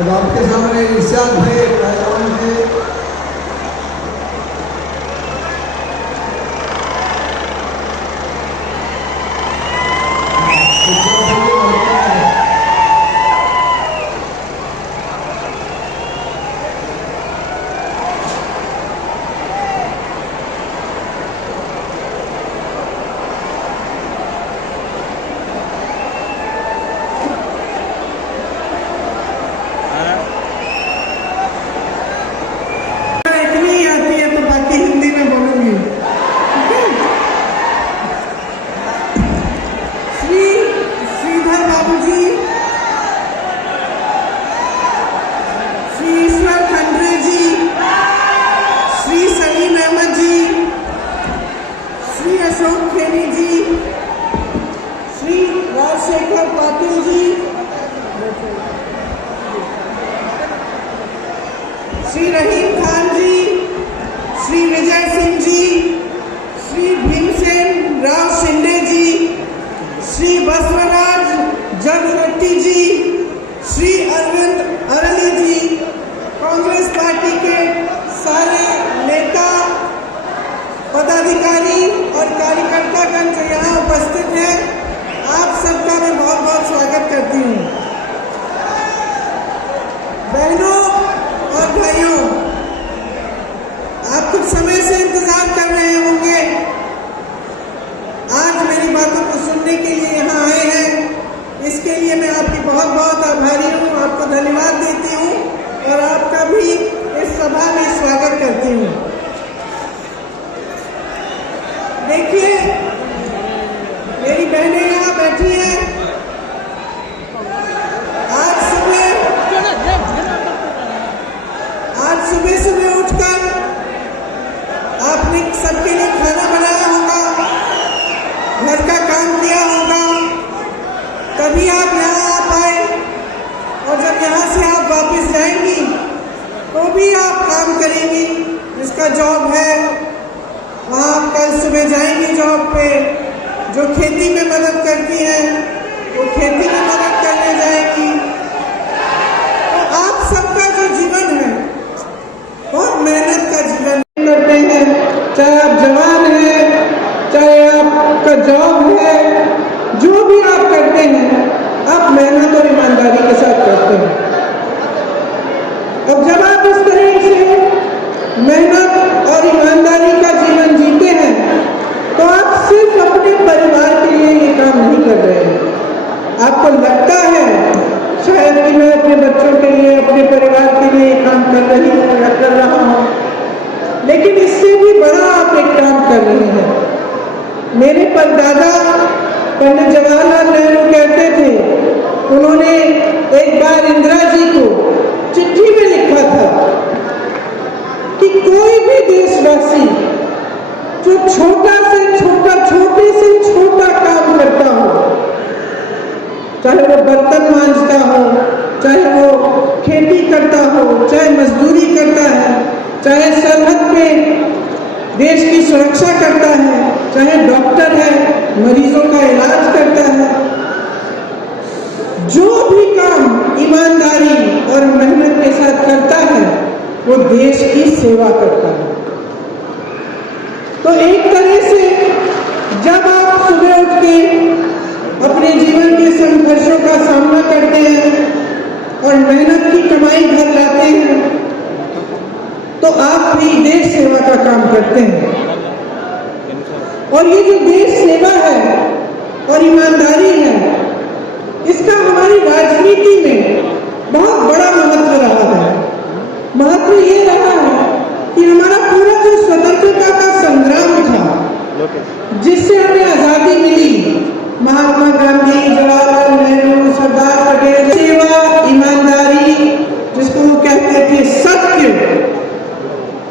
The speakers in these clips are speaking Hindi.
अब आपके सामने इर्शाद भाई पहलवान के श्री रहीम खान जी, श्री विजय सिंह जी, श्री भीमसेन राव शिंदे जी, श्री बसवराज जगशेट्टी जी, श्री अरविंद अरली जी, कांग्रेस पार्टी के सारे नेता, पदाधिकारी और कार्यकर्तागण जो यहाँ उपस्थित हैं, आप सबका मैं बहुत बहुत स्वागत करती हूँ। बहनों और भाइयों, आप कुछ समय से इंतजार कर रहे होंगे, आज मेरी बातों को सुनने के लिए यहाँ आए हैं। इसके लिए मैं आपकी बहुत बहुत आभारी हूँ, आपको धन्यवाद देती हूँ और आपका भी इस सभा में स्वागत करती हूँ। देखिए, मेरी बहनें यहाँ बैठी हैं। सुबह सुबह उठकर आपने सबके लिए खाना बनाया होगा, घर का काम किया होगा, तभी आप यहाँ आ पाए। और जब यहाँ से आप वापस जाएंगी तो भी आप काम करेंगी, जिसका जॉब है वहाँ आप कल सुबह जाएंगी जॉब पे। जो खेती में मदद करती हैं वो खेती में मदद करने जाएंगी। तो आप सबका जो जीवन है बहुत मेहनत का जीवन करते हैं, चाहे आप जवान हैं, चाहे आपका जॉब है, जो भी आप करते हैं आप मेहनत और ईमानदारी के साथ करते हैं। अब जब आप इस तरह से मेहनत और ईमानदारी का जीवन जीते हैं तो आप सिर्फ अपने परिवार के लिए ये काम नहीं कर रहे हैं। आपको लगता है शायद कि मैं अपने बच्चों के लिए, अपने परिवार के लिए काम कर रही हूँ या कर रहा हूँ, लेकिन इससे भी बड़ा आप एक काम कर रहे हैं। मेरे परदादा पंडित जवाहरलाल नेहरू कहते थे, उन्होंने एक बार इंदिरा जी को चिट्ठी में लिखा था कि कोई भी देशवासी जो छोटा से छोटा, छोटे से छोटा काम करता हो, चाहे वो बर्तन मांजता हो, चाहे वो खेती करता हो, चाहे मजदूरी करता है, चाहे सरहद पे देश की सुरक्षा करता है, चाहे डॉक्टर है, मरीजों का इलाज करता है, जो भी काम ईमानदारी और मेहनत के साथ करता है वो देश की सेवा करता है। तो एक तरह से जब आप सुबह उठ के अपने जीवन के संघर्षों का सामना करते हैं और मेहनत की कमाई घर लाते हैं तो आप भी देश सेवा का काम करते हैं। और ये जो देश सेवा है और ईमानदारी है, इसका हमारी राजनीति में बहुत बड़ा महत्व रहा है। महत्व ये रहा है कि हमारा पूरा जो स्वतंत्रता का संग्राम था, जिससे हमें आजादी मिली, महात्मा गांधी, जवाहरलाल नेहरू, सरदार पटेल, सेवा, ईमानदारी, जिसको वो कहते थे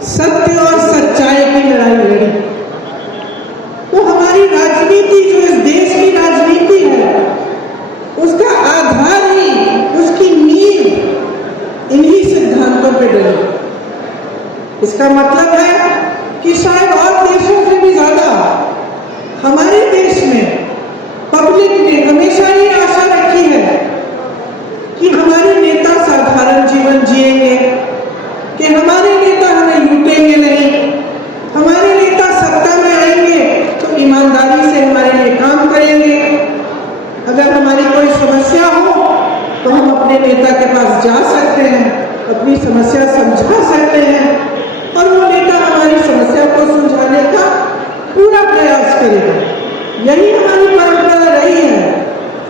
सत्य और सच्चाई की लड़ाई लड़ी। तो हमारी राजनीति, जो इस देश की राजनीति है, उसका आधार ही, उसकी नींव इन्हीं सिद्धांतों पे डली। इसका मतलब है कि शायद और देशों से भी ज्यादा हमारे देश में पब्लिक ने हमेशा ये आशा रखी है कि हमारे नेता साधारण अपने नेता के पास जा सकते हैं, अपनी समस्या समझा सकते हैं और वो नेता हमारी समस्या को सुलझाने का पूरा प्रयास करेगा। यही हमारी परंपरा रही है।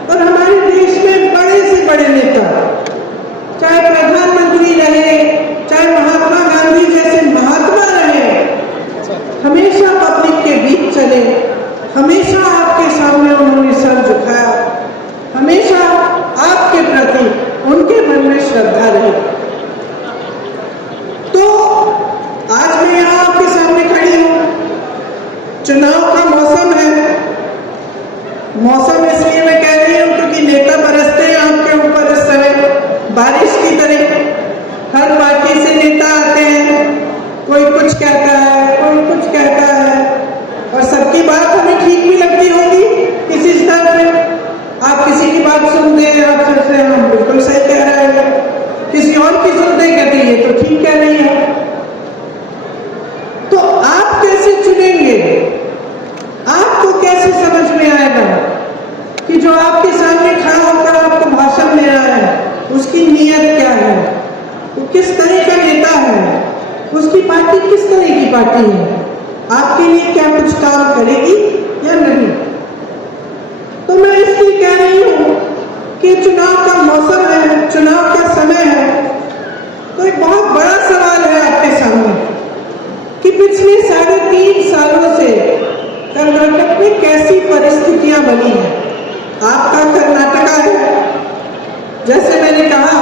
और हमारे देश में बड़े से बड़े नेता, चाहे प्रधानमंत्री रहे, चाहे महात्मा गांधी जैसे महात्मा रहे, हमेशा पब्लिक के बीच चले, हमेशा आपके सामने उन्होंने सर झुकाया, हमेशा आपके प्रति उनके मन में श्रद्धा रही। तो आज मैं यहाँ आपके सामने खड़ी हूँ। चुनाव का मौसम है। मौसम इसलिए मैं कह रही हूँ क्योंकि नेता बरसते हैं आपके ऊपर इस समय बारिश की तरह। हर पार्टी से नेता आते हैं, कोई कुछ कहता है, कोई कुछ कहता है, और सबकी बात हमें ठीक भी लगती होगी किसी स्तर पे। आप किसी की बात सुनते हैं, आप सोचते हैं हम बिल्कुल सही कह रहे हैं, किसी और की सुनते हैं कहते हैं ये तो ठीक कह रही है। तो आप कैसे चुनेंगे? आपको कैसे समझ में आएगा कि जो आपके सामने खड़ा होकर आपको भाषण दे रहा है उसकी नीयत क्या है, वो किस तरह का नेता है, उसकी पार्टी किस तरह की पार्टी है, आपके लिए क्या कुछ काम करेगी या नहीं? तो मैं इसलिए कह रही हूँ कि चुनाव का मौसम है, चुनाव का समय है। तो एक बहुत बड़ा सवाल है आपके सामने कि पिछले 3.5 सालों से कर्नाटक में कैसी परिस्थितियां बनी हैं। आपका कर्नाटका है, जैसे मैंने कहा,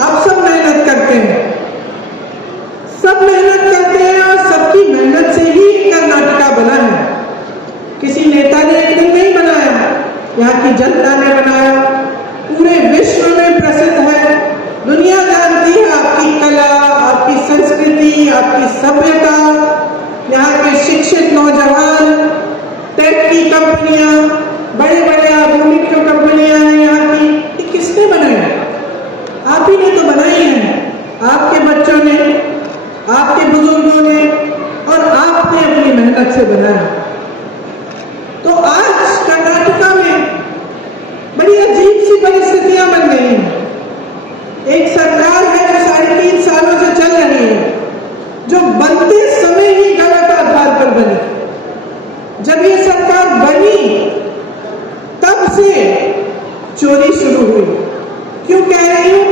आप सब मेहनत करते हैं, सब मेहनत करते हैं और सबकी मेहनत से ही कर्नाटका बना है। किसी नेता ने एक दिन नहीं बनाया, यहाँ की जनता ने बनाया। पूरे विश्व में प्रसिद्ध है, दुनिया जानती है आपकी कला, आपकी संस्कृति, आपकी सभ्यता। यहाँ के शिक्षित नौजवान, टेक की कंपनियां, बड़े बड़े आधुनिक जो कंपनियां हैं यहाँ की, ये किसने बनाई? आप ही ने तो बनाई है। आपके बच्चों ने, आपके बुजुर्गों ने और आपने अपनी मेहनत से बनाया। तो आज कर्नाटका में बड़ी अजीब सी परिस्थितियां बन गई हैं। एक सरकार है जो 3.5 सालों से चल रही है, जो बनते समय ही गलत आधार पर बनी। जब ये सरकार बनी तब से चोरी शुरू हुई। क्यों कह रही हूं?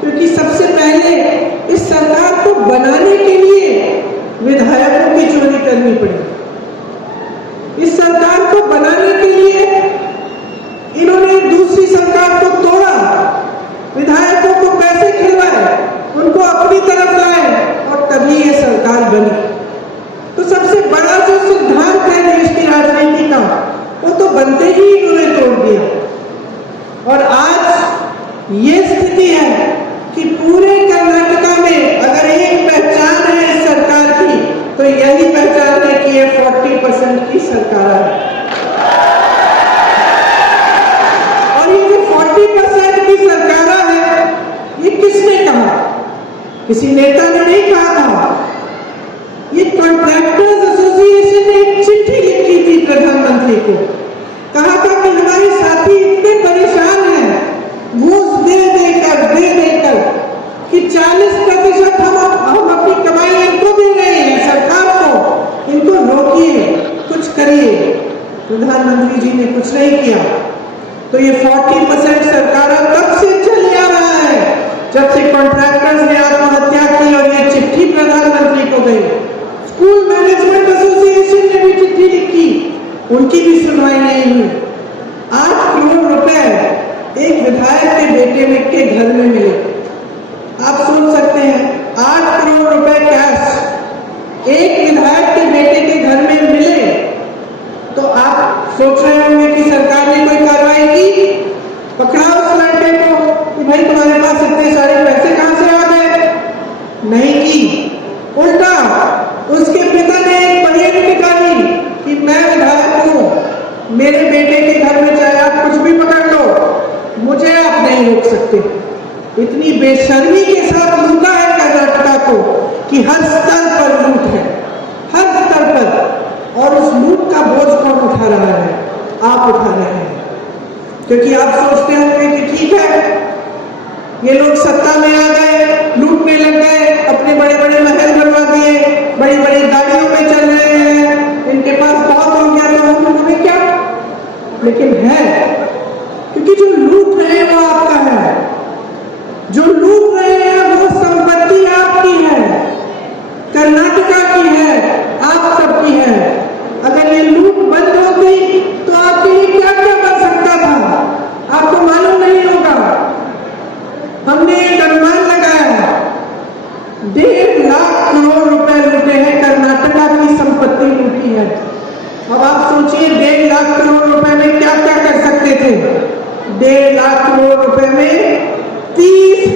क्योंकि सबसे पहले इस सरकार को बनाने के लिए विधायकों की चोरी करनी पड़ी। इस सरकार को बनाने के लिए इन्होंने दूसरी सरकार को तोड़ा, विधायकों को पैसे खिलवाए, उनको अपनी तरफ लाए और तभी ये सरकार बनी। तो सबसे बड़ा जो सिद्धांत है देश की राजनीति का, वो तो बनते ही इन्होंने तोड़ दिया। और आज ये स्थिति है कि पूरे कर्नाटका में अगर एक पहचान है इस सरकार की, तो यही पहचान है कि ये 40% की सरकार है। और ये जो 40% की सरकार है, ये किसने कहा? किसी नेता ने नहीं कहा था। ये कॉन्ट्रैक्टर्स एसोसिएशन ने एक चिट्ठी लिखी थी प्रधानमंत्री को, कहा था कि हमारे साथी इतने परेशान हैं घूस दे देकर कि 40% हम अपनी कमाई इनको दे रहे हैं, सरकार को, इनको रोकिए, कुछ करिए। प्रधानमंत्री जी ने कुछ नहीं किया। तो ये 40% सरकार कब से चल आ रहा है? जब से कॉन्ट्रैक्टर्स ने आत्महत्या की और ये चिट्ठी प्रधानमंत्री को गई। स्कूल मैनेजमेंट एसोसिएशन ने भी चिट्ठी लिखी, उनकी भी सुनवाई नहीं हुई। 8 करोड़ रुपए एक विधायक के बेटे के घर में मिले। आप सोच सकते हैं 8 करोड़ रुपए कैश एक विधायक के बेटे के घर में मिले, तो आप सोच रहे होंगे कि सरकार ने कोई कार्रवाई की, पकड़ा उस लड़के को कि भाई तुम्हारे पास इतने सारे पैसे कहां से आ गए? नहीं की। उल्टा उसके पिता ने एक पहेली निकाली कि मैं विधायक हूं, मेरे बेटे के घर में चाहे आप कुछ भी पकड़ लो, मुझे आप नहीं रोक सकते। इतनी बेशर्मी के साथ लूटा है कर्नाटका को कि हर स्तर पर लूट है, हर स्तर पर। और उस लूट का बोझ कौन उठा रहा है? आप उठा रहे हैं। क्योंकि आप सोचते होंगे कि ठीक है,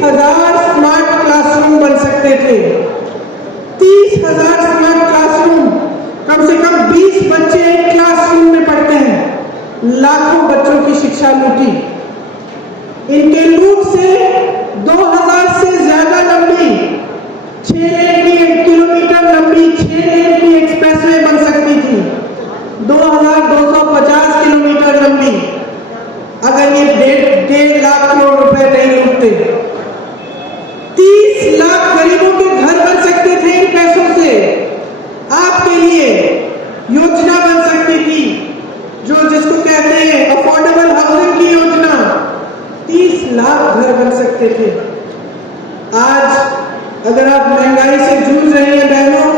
30,000 स्मार्ट क्लासरूम बन सकते थे। 30,000 स्मार्ट क्लासरूम, कम से कम 20 बच्चे एक क्लासरूम में पढ़ते हैं। लाखों बच्चों की शिक्षा लूटी। इनके लूट से 2000 से ज्यादा लंबी 6 किलोमीटर लंबी 6 लेन की एक्सप्रेसवे बन सकती थी। 2250 किलोमीटर लंबी, अगर ये 1.5 लाख करोड़ रुपए नहीं लूटते। 30 लाख गरीबों के घर बन सकते थे इन पैसों से। आपके लिए योजना बन सकती थी, जिसको कहते हैं अफोर्डेबल हाउसिंग की योजना। 30 लाख घर बन सकते थे। आज अगर आप महंगाई से जूझ रही हैं बहनों,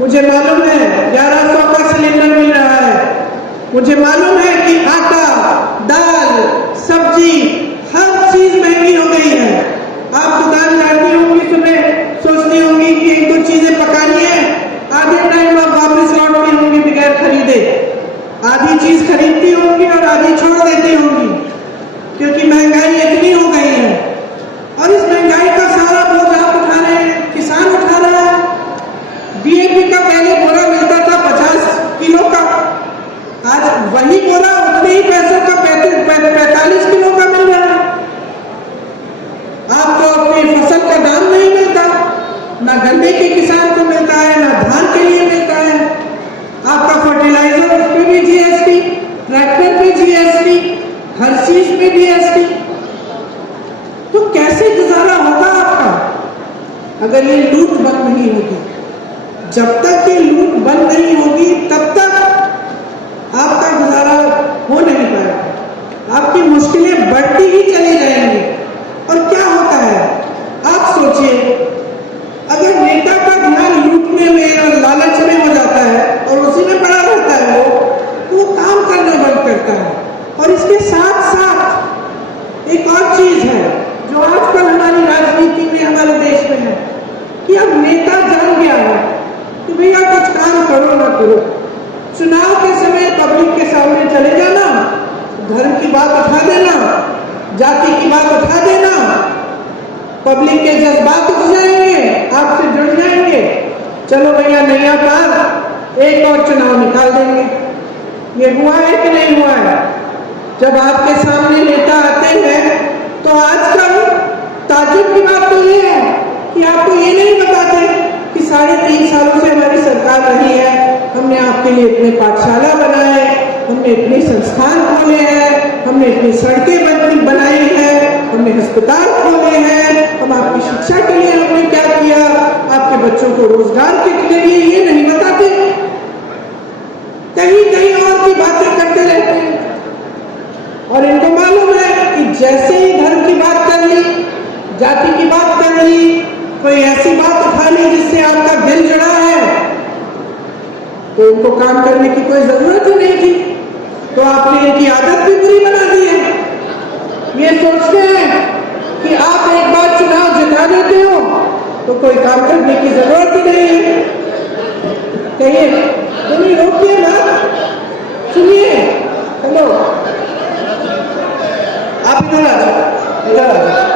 मुझे मालूम है 1100 का सिलेंडर मिल रहा है, मुझे मालूम है कि आटा, दाल, सब्जी, हर चीज महंगी हो गई है। आप दुकान जाती होंगी, सुबह सोचती होंगी कि 1-2 चीजें पकानी है, आधे टाइम आप वापस लौटती होंगी बगैर खरीदे। आधी चीज खरीदती होंगी और आधी छोड़ देती होंगी, क्योंकि महंगाई इतनी हो गई है। और इस महंगाई का सारा बोझ आप उठा रहे हैं, किसान उठा रहा है। डीएपी का पहले बोरा मिलता था 50 किलो का, आज वही बोरा उतने ही पैसों का 45 किलो का मिल रहा है। आपको अपनी फसल का दाम नहीं मिलता, ना गन्ने के किसान को मिलता है, ना धान के लिए मिलता है। आपका फर्टिलाइजर, उस पर भी जीएसटी, ट्रैक्टर पे जीएसटी, हर चीज पे जीएसटी। तो कैसे गुजारा होगा आपका अगर ये लूट बंद नहीं होगी? जब तक ये लूट बंद नहीं होगी तब तक आपका गुजारा हो नहीं पाएगा। आपकी मुश्किलें बढ़ती ही चली जाएंगी। और क्या होता है, आप सोचिए, अगर नेता का ध्यान लूटने में और लालच में हो जाता है और उसी में पड़ा रहता है वो काम करना बंद करता है। और इसके साथ साथ एक और चीज है जो आजकल हमारी राजनीति में, हमारे देश में है, कि अब नेता जान गया है कि भैया कुछ काम करो ना करो, चुनाव के समय पब्लिक के सामने चले जाना, धर्म की बात उठा देना, जाति की बात उठा देना, पब्लिक के जज्बात उठ जाएंगे, आपसे जुड़ जाएंगे, चलो भैया नैया पार, एक और चुनाव निकाल देंगे। ये हुआ है कि नहीं हुआ है? जब आपके सामने नेता आते हैं तो आजकल ताज्जुब की बात तो ये है कि आपको ये नहीं बताते कि 3.5 सालों से हमारी सरकार रही है, हमने आपके लिए इतने पाठशाला बनाए, हमने इतने संस्थान खोले हैं, हमने इतनी सड़कें बनाई हैं, हमने अस्पताल खोले हैं, हम आपकी शिक्षा के लिए हमने क्या किया, आपके बच्चों को रोजगार के लिए, ये नहीं बताते। कहीं कहीं और की बातें करते रहते हैं। और इनको मालूम है कि जैसे ही धर्म की बात कर ली, जाति की बात कर ली, कोई ऐसी बात उठा ली जिससे आपका दिल जुड़ा है, तो इनको काम करने की कोई जरूरत ही नहीं थी। तो आपने इनकी आदत भी बुरी बना दी है। ये सोचते हैं कि आप एक बार चुनाव जिता देते हो तो कोई काम करने की जरूरत ही नहीं है। कहिए, तुम्हें रोकिए ना, सुनिए। हेलो, आप इधर आ जाओ, इधर आ जाओ।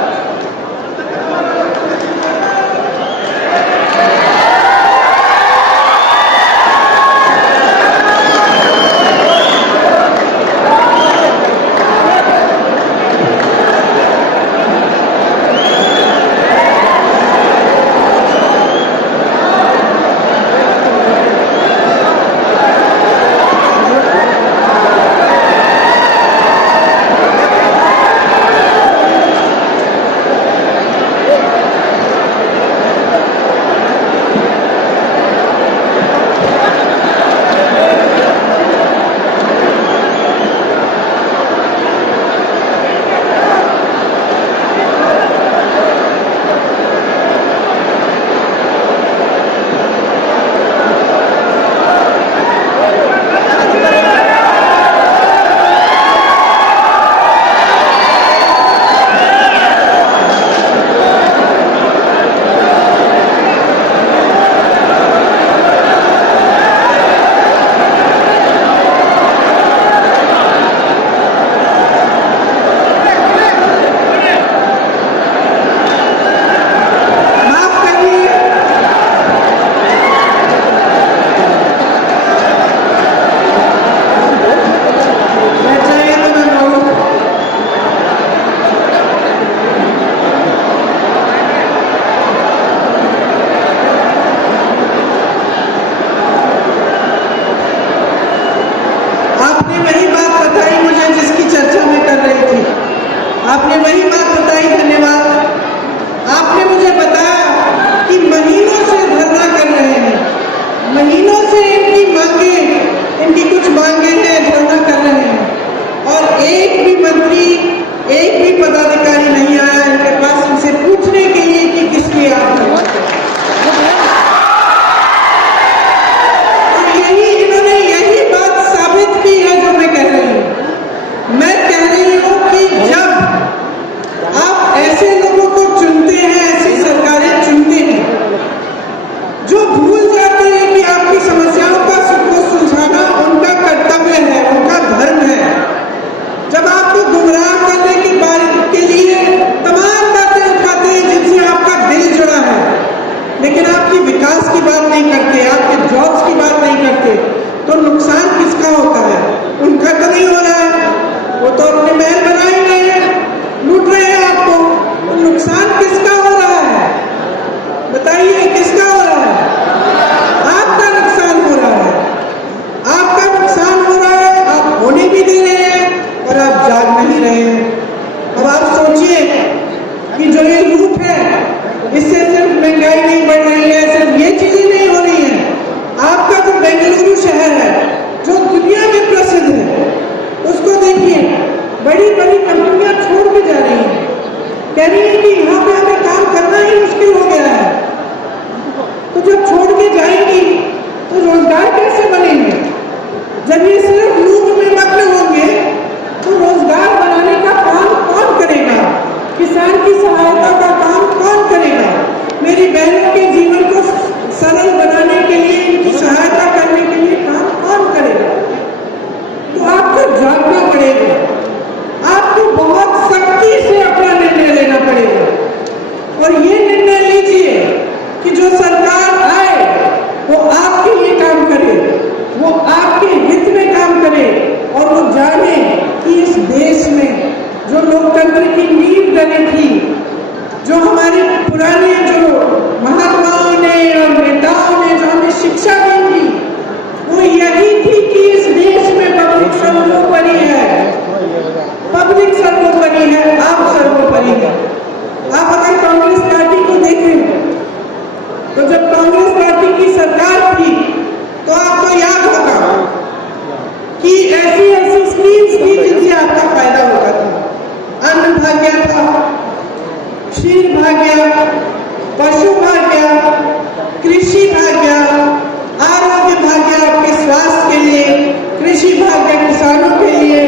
नुकसान किसका हो रहा है? बताइए किसका हो रहा है? आपका नुकसान हो रहा है। आपका नुकसान हो रहा है, आप होने भी दे रहे हैं और आप जाग नहीं रहे हैं। अब आप सोचिए कि जो ये लूट है, इससे सिर्फ महंगाई नहीं बढ़ रही है, सिर्फ ये चीजें नहीं हो रही हैं। आपका जो बेंगलुरु शहर है, जो दुनिया में प्रसिद्ध है, उसको देखिए, बड़ी बड़ी कंपनियां छोड़ के जा रही हैं, कह रही है कि यहाँ पे हमें काम करना ही मुश्किल हो गया है। तो जब छोड़ के जाएंगी तो रोजगार कैसे बनेंगे? जब ये सिर्फ लूट में मग्न होंगे तो रोजगार बनाने का काम कौन करेगा? किसान की सहायता का काम कौन करेगा? मेरी बहनों के जीवन को सरल बनाने के लिए, इनकी सहायता करने के लिए काम कौन करेगा? तो आपको जागना पड़ेगा, आपको बहुत सख्ती से अपना निर्णय लेना पड़ेगा और ये निर्णय लीजिए कि जो सरकार आए वो आपके लिए काम करे, वो आपके हित में काम करे और वो जाने कि इस देश में जो लोकतंत्र की नींव डली थी, जो हमारे पुराने जो महात्माओं ने और नेताओं ने जो हमें शिक्षा दी थी, वो यही थी कि इस देश में पब्लिक सर्वोपरि है, पब्लिक सर्वोपरि है, आप सर्वोपरि है। आप अगर कांग्रेस पार्टी को देखें तो जब कांग्रेस पार्टी की सरकार थी तो आपको याद होगा कि ऐसी ऐसी स्कीम्स थी जिनसे आपका फायदा होता था। अन्न भाग्य था, क्षीर भाग्य, पशु भाग्य, कृषि भाग्य, आरोग्य भाग्य आपके स्वास्थ्य के लिए, कृषि भाग्य किसानों के लिए,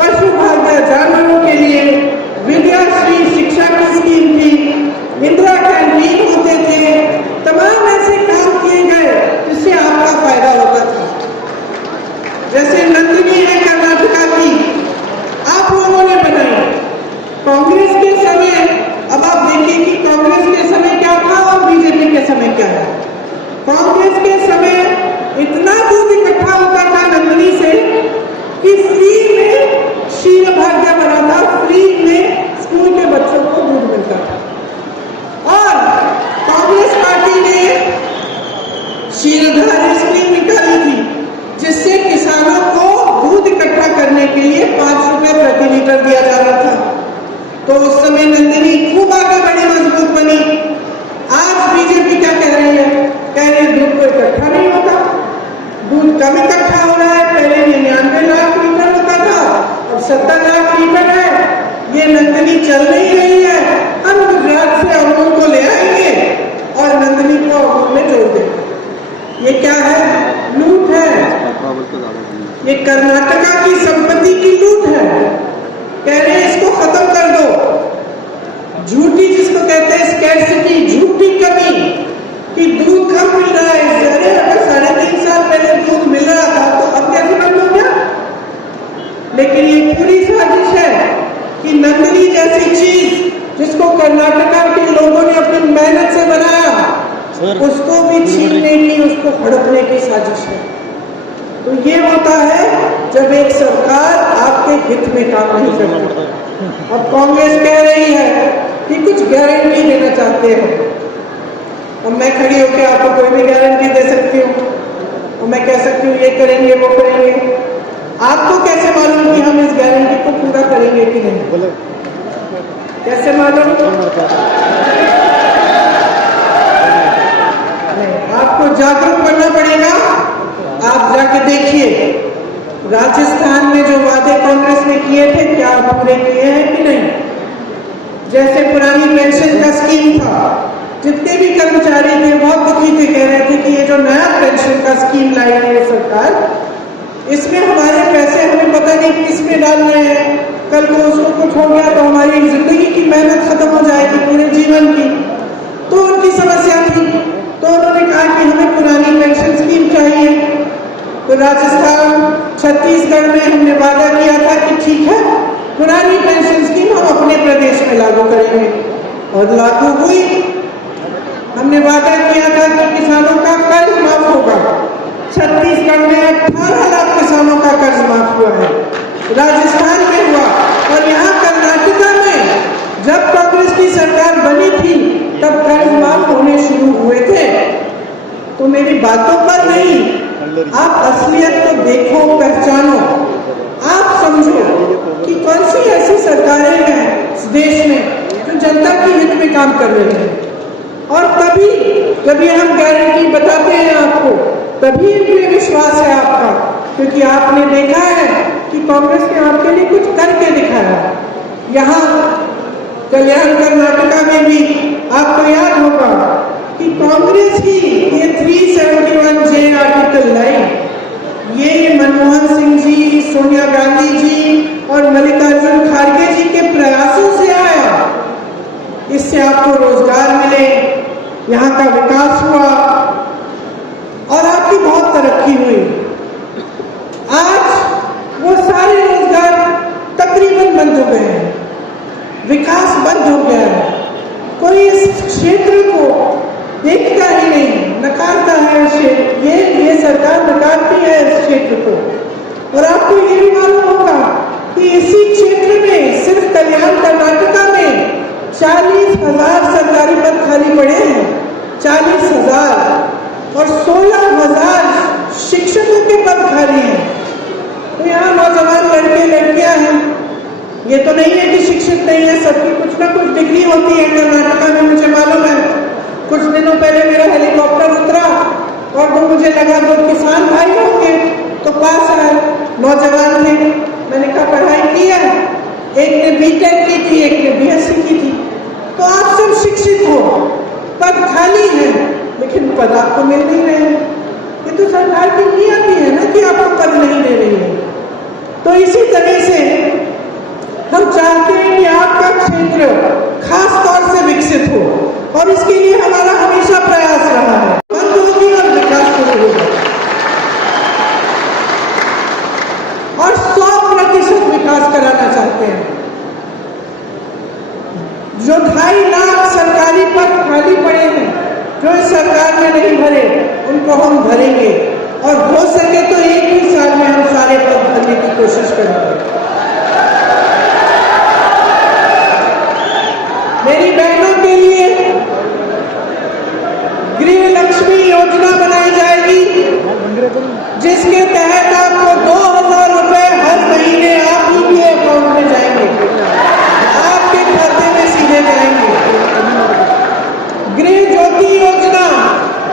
पशु भाग्य जानवरों के लिए, विद्याश्री शिक्षा की स्कीम थी, इंदिरा कैंटीन होते थे, तमाम ऐसे काम किए गए जिससे आपका फायदा होता था। जैसे नंदिनी है कर्नाटका की, आप लोगों ने बनाई। कांग्रेस के समय, अब आप देखिए कि कांग्रेस के समय क्या था और बीजेपी के समय क्या है। कांग्रेस के समय इतना दूध इकट्ठा होता था नंदिनी से कि फ्री में क्षीर भाग्य बना था, फ्री में स्कूल के बच्चों को दूध मिलता था। और कांग्रेस पार्टी ने क्षीरधारी स्कीम निकाली थी जिससे किसानों को दूध इकट्ठा करने के लिए 5 रुपए प्रति लीटर दिया जा रहा था। तो उस समय नंदिनी खूब आगे बढ़ी, मजबूत बनी। आज बीजेपी क्या कह रही है? कह रही है दूध को इकट्ठा नहीं होता, दूध कम इकट्ठा हो रहा है। पहले 99 लाख लीटर होता था, अब 70 लाख लीटर है। ये नंदिनी चल नहीं रही है, हम गुजरात से अमूल को ले आएंगे और नंदिनी को अमूल में जोड़ देंगे। ये क्या है? लूट है। ये कर्नाटका की संपत्ति की लूट है। कह रहे हैं इसको खत्म कर दो। झूठी, जिसको कहते हैं स्कैर्सिटी, झूठी कमी कि दूध कम मिल रहा है। अरे अगर 3.5 साल पहले दूध मिल रहा था तो अब कैसे बंद हो गया? लेकिन ये पूरी साजिश है कि नंदिनी जैसी चीज जिसको कर्नाटका के लोगों ने अपनी मेहनत से बनाया, उसको भी छीनने की, उसको हड़पने की साजिश है। तो ये होता है जब एक सरकार आपके हित में काम नहीं करती। अब कांग्रेस कह रही है कि कुछ गारंटी देना चाहते हैं, और मैं खड़ी होकर आपको कोई भी गारंटी दे सकती हूँ और मैं कह सकती हूँ ये करेंगे वो करेंगे। आपको कैसे मालूम कि हम इस गारंटी को पूरा करेंगे कि नहीं? कैसे मालूम? आपको जागरूक करना पड़ेगा। आप जाके देखिए राजस्थान में जो वादे कांग्रेस ने किए थे, क्या पूरे किए हैं कि नहीं? जैसे पुरानी पेंशन का स्कीम था, जितने भी कर्मचारी थे बहुत दुखी थे, कह रहे थे कि ये जो नया पेंशन का स्कीम लाई है ये सरकार, इसमें हमारे पैसे हमें पता नहीं किस में डालने हैं। कल को उसको कुछ हो गया तो हमारी जिंदगी की मेहनत खत्म हो जाएगी, पूरे जीवन की। तो उनकी समस्या थी, तो उन्होंने कहा कि हमें पुरानी पेंशन स्कीम चाहिए। तो राजस्थान, छत्तीसगढ़ में हमने वादा किया था कि ठीक है, पुरानी पेंशन स्कीम हम अपने प्रदेश में लागू करेंगे, और लागू हुई। हमने वादा किया था कि किसानों का कर्ज माफ होगा। छत्तीसगढ़ में 18 लाख किसानों का कर्ज माफ हुआ है, राजस्थान में हुआ, और यहाँ कर्नाटका में जब कांग्रेस की सरकार तब कर्ज माफ होने शुरू हुए थे। तो मेरी बातों पर नहीं, आप असलियत को देखो, पहचानो, आप समझो कि कौन सी ऐसी सरकारें हैं इस देश में जो जनता के हित में काम कर रही हैं। और तभी जब ये हम गारंटी बताते हैं आपको, तभी इनमें विश्वास है आपका, क्योंकि आपने देखा है कि कांग्रेस ने आपके लिए कुछ करके दिखाया। यहाँ कल्याण कर्नाटका में भी आपको याद होगा कि कांग्रेस ही ये 371J आर्टिकल लाई, ये मनमोहन सिंह जी, सोनिया गांधी जी और मल्लिकार्जुन खड़गे जी के प्रयासों से आया। इससे आपको रोजगार मिले, यहाँ का विकास हुआ और आपकी बहुत तरक्की हुई। आज वो सारे रोजगार तकरीबन बंद हो गए हैं, विकास बंद हो गया है, कोई इस क्षेत्र को देखता ही नहीं, नकारता है क्षेत्र, ये सरकार नकारती है इस क्षेत्र को। और आपको ये भी मालूम होगा कि इसी क्षेत्र में सिर्फ कल्याण कर्नाटका में 40,000 सरकारी पद खाली पड़े हैं, 40,000, और 16,000 शिक्षकों के पद खाली हैं। तो यहाँ नौजवान लड़के लड़कियां हैं, ये तो नहीं है कि शिक्षित नहीं है, सबकी कुछ ना कुछ डिग्री होती है कर्नाटका में, मुझे मालूम है। कुछ दिनों पहले मेरा हेलीकॉप्टर उतरा और तो मुझे लगा दो किसान भाई होंगे, तो पास आए, नौजवान थे। मैंने कहा पढ़ाई की है, एक ने बीटेक की थी, एक ने बीएससी की थी। तो आप सब शिक्षित हो, पद खाली है, लेकिन पद आपको मिल नहीं रहे। ये तो सरकार की नीयत ही है ना कि आपको पद नहीं दे रही है। तो इसी तरह से हम चाहते हैं कि आपका क्षेत्र खास तौर से विकसित हो, और इसके लिए हमारा हमेशा प्रयास रहा है। बंद होगी और विकास शुरू होगा, और 100% विकास कराना चाहते हैं। जो 2.5 लाख सरकारी पद खाली पड़े हैं, जो इस सरकार में नहीं भरे, उनको हम भरेंगे, और हो सके तो एक ही साल में हम सारे पद भरने की कोशिश करेंगे। मेरी बहनों के लिए गृह लक्ष्मी योजना बनाई जाएगी, जिसके तहत आपको 2,000 रुपए हर महीने आप ही के अकाउंट में जाएंगे, आपके खाते में सीधे जाएंगे। गृह ज्योति योजना,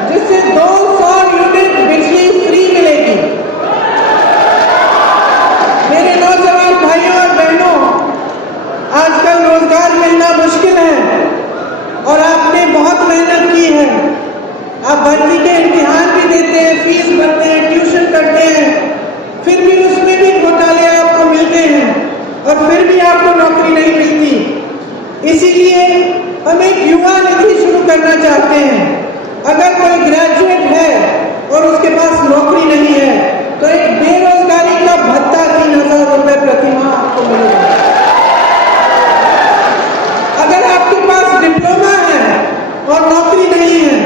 जिससे 200 यूनिट बिजली फ्री मिलेगी। मेरे नौजवान भाइयों और बहनों, आजकल रोजगार मिलना मुश्किल है, और आपने बहुत मेहनत की है। आप भर्ती के इम्तिहान भी देते हैं, फीस भरते हैं, ट्यूशन करते हैं, फिर भी उसमें भी घोटाले आपको मिलते हैं, और फिर भी आपको नौकरी नहीं मिलती। इसीलिए हम एक युवा निधि शुरू करना चाहते हैं। अगर कोई ग्रेजुएट है और उसके पास नौकरी नहीं है, तो एक बेरोजगारी का भत्ता 3,000 रुपए प्रति माह आपको मिलेगा। अगर आपके पास डिप्लोमा है और नौकरी नहीं है,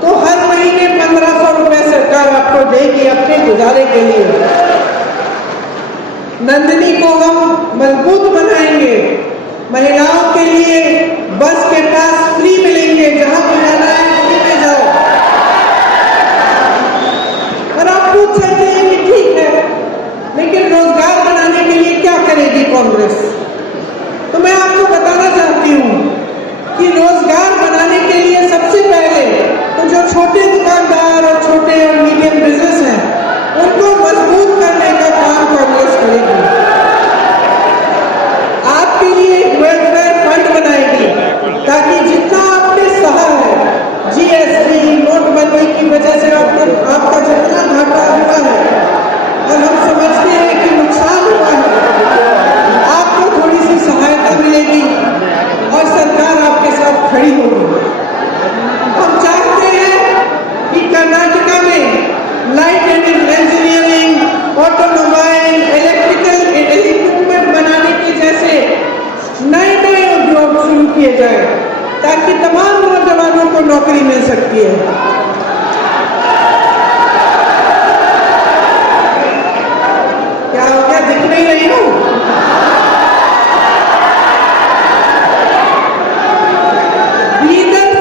तो हर महीने 1,500 रुपए सरकार आपको देगी अपने गुजारे के लिए। नंदिनी को हम मजबूत बनाएंगे। महिलाओं के लिए बस के पास फ्री मिलेंगे, जहां भी जाना है फ्री में जाओ। और आप पूछ सकते हैं कि ठीक है, लेकिन रोजगार बनाने के लिए क्या करेगी कांग्रेस? तो मैं आपको बताना चाहती हूँ कि रोजगार बनाने के लिए सबसे पहले तो जो छोटे दुकानदार और छोटे और मीडियम बिजनेस हैं, उनको मजबूत करने का काम कांग्रेस करेगी। आपके लिए एक वेलफेयर फंड बनाएगी, ताकि जितना आपने सहा है, जीएसटी, नोटबंदी की वजह से आपका जितना घाटा हुआ है, और हम समझते हैं कि नुकसान हुआ है, आपको थोड़ी सी सहायता मिलेगी और सरकार आपके साथ खड़ी होगी। हम चाहते हैं कि कर्नाटका में light and engineering, automobile, electrical equipment बनाने के जैसे नए नए उद्योग शुरू किए जाए, ताकि तमाम नौजवानों को नौकरी मिल सकती है। क्या हो गया, दिख नहीं रही हूँ? बीदर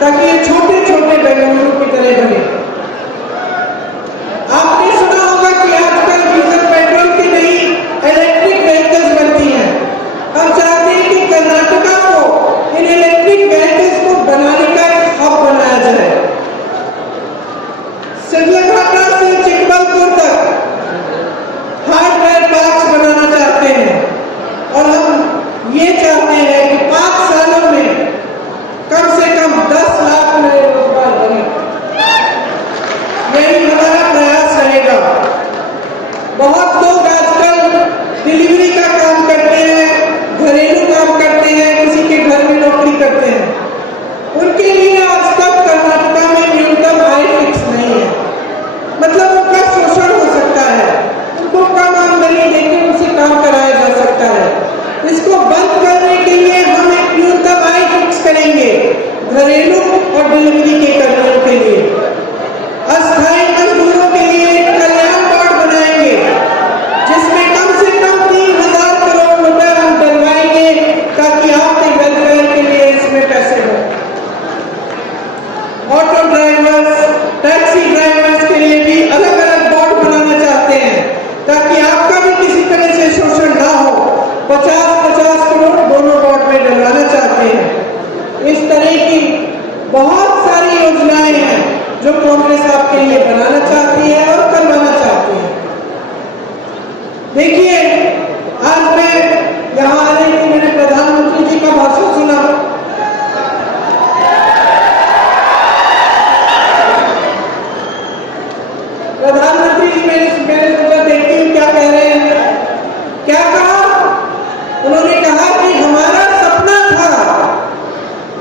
ताकि ये छोटे छोटे बेंगलुरु की तरह बने। आपने सुना होगा कि आजकल डीजल पेट्रोल की नई इलेक्ट्रिक व्हीकल्स बनती हैं। हम चाहते हैं कि कर्नाटका को इन इलेक्ट्रिक व्हीकल्स को बनाने का एक हब बनाया जाए। सिद्धघाटा से चिकबलपुर तक हार्ड ड्राइव पार्क्स बनाना चाहते हैं और हम ये चाहते हैं कि 5 सालों में कम से कम 10 लाख नए रोजगार बने। यही हमारा प्रयास रहेगा। बहुत लोग आजकल डिलीवरी का काम करते हैं, घरेलू काम करते हैं, किसी के घर में नौकरी करते हैं। उनके लिए आज तक कर्नाटका में न्यूनतम आय फिक्स नहीं है, मतलब उनका शोषण हो सकता है। उनको कम आमदनी देकर उनसे काम कराया जा सकता है। इसको बंद करने के लिए हम एक न्यूनतम आय फिक्स करेंगे घरेलू और डिलीवरी के कर्मियों के लिए। अस्थायी मजदूरों के लिए एक कल्याण बोर्ड बनाएंगे जिसमें कम से कम 3000 करोड़ रुपए हम डलवाएंगे ताकि आपके वेलफेयर के लिए इसमें पैसे हो। ऑटो ड्राइवर्स, टैक्सी ड्राइवर्स के लिए भी अलग अलग बोर्ड बनाना चाहते हैं ताकि आपका भी किसी तरह से शोषण ना हो। 50-50 करोड़ दोनों बोर्ड में डलवाना चाहते हैं। इस तरह की बहुत सारी योजनाएं हैं जो कांग्रेस आपके लिए बनाना चाहती है और करवाना चाहती है। देखिए, आज मैं यहाँ आ रही थी, मैंने प्रधानमंत्री जी का भाषण सुना। प्रधानमंत्री जी मैंने सोचा देखती हूँ क्या कह रहे हैं। क्या कहा? उन्होंने कहा कि हमारा सपना था,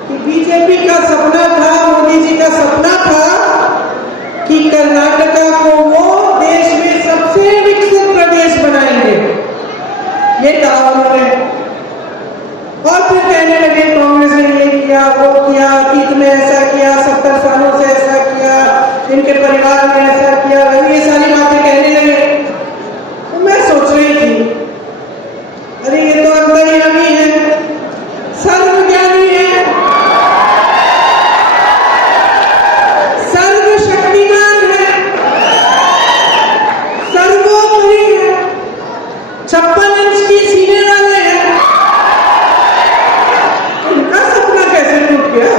कि बीजेपी का सपना था, मोदी जी का सपना था कि कर्नाटका को वो देश में सबसे विकसित प्रदेश बनाएंगे। ये कहा उन्होंने। और फिर कहने लगे कांग्रेस ने ये किया, वो किया, अतीत में ऐसा किया, 70 सालों से ऐसा किया, इनके परिवार ने ऐसा किया, ये सारी बातें कहने लगे। तो मैं सोच रही थी, अरे ये तो अंतर्यामी है, सर्वज्ञानी है, सर्वशक्तिमान है, सर्वोपरि है, 56 इंच की सीने वाले हैं। उनका सपना कैसे टूट गया?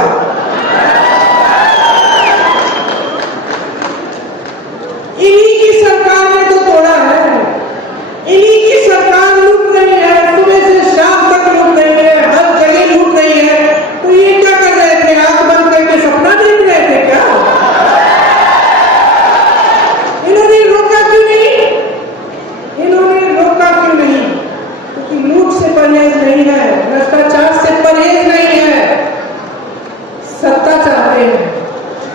इन्हीं की सरकार ने तो तोड़ा है, इन्हीं की सरकार लूट रही है, सुबह से शाम तक लूट रही है, हर जगह लूट रही है। तो ये क्या कर रहे थे? आंख बंद करके सपना देख रहे थे क्या? इन्होंने रोका क्यों नहीं? इन्होंने रोका क्यों नहीं? क्योंकि लूट से परहेज नहीं है, भ्रष्टाचार से परहेज नहीं है। सत्ता चाहते हैं,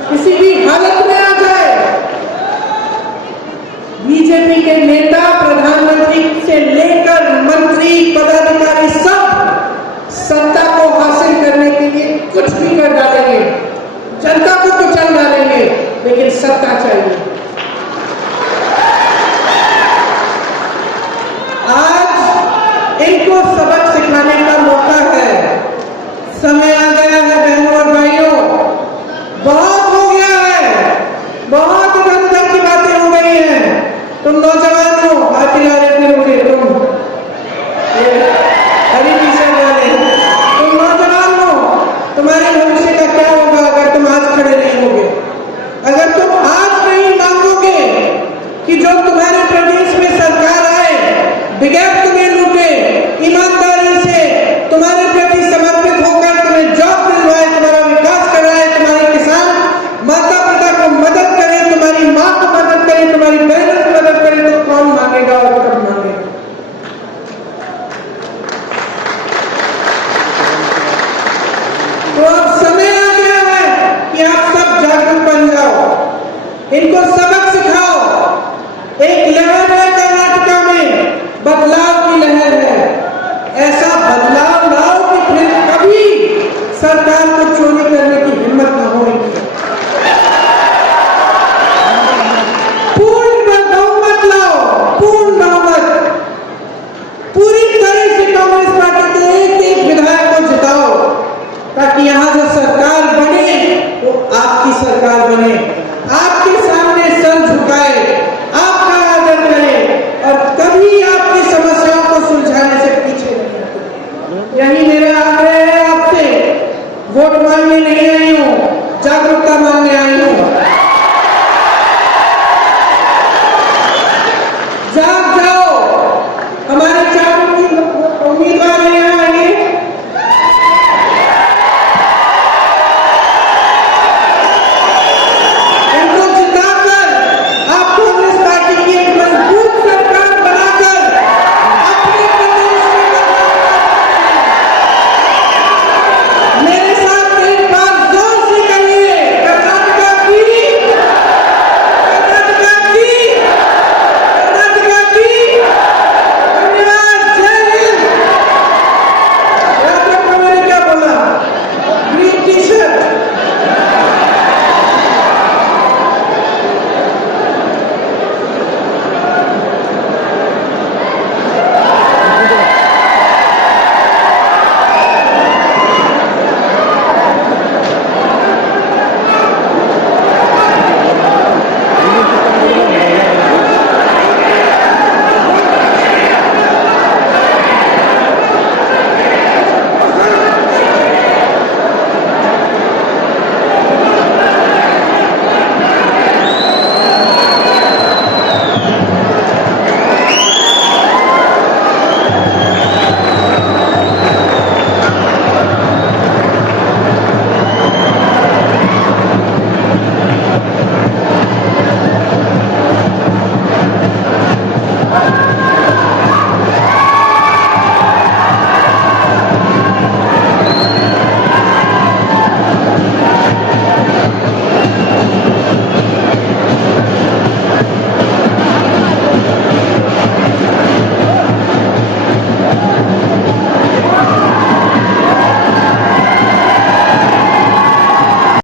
किसी भी हालत में आ जाए। बीजेपी के नेता, प्रधानमंत्री से लेकर मंत्री, पदाधिकारी सब सत्ता को हासिल करने के लिए कुछ भी कर डालेंगे।